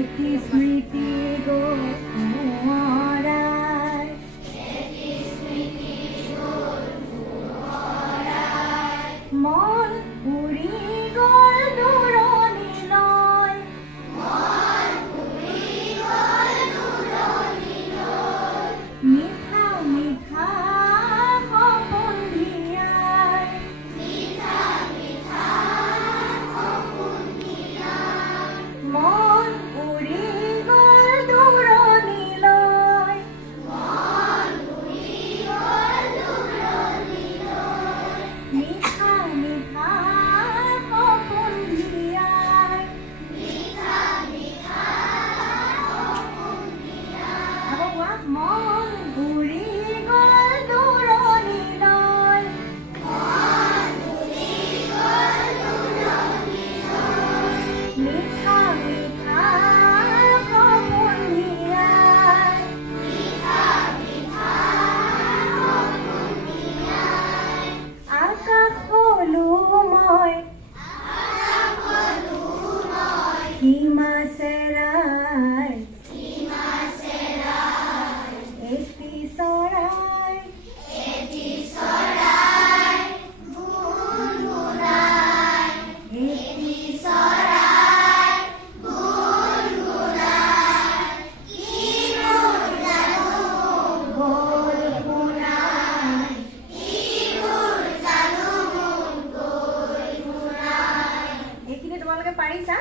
এটি স্মৃতি গো মোরার, মন উড়ি গল দূরনীলয়, মিঠা মিঠা সপোন দিয়াই, মন উড়ি গল দূরনীলয়, মিঠা মিঠা সপোন দিয়াই, আকৌ কোৱা, মন উড়ি গল দূৰনীলয়, মিঠা মিঠা সপোন দিয়াই, আকাশ হলো মই সীমা চেৰাই, এটি চৰাই এটি গল শুনাই, এইখিনি তোমালোকে পাৰিছা?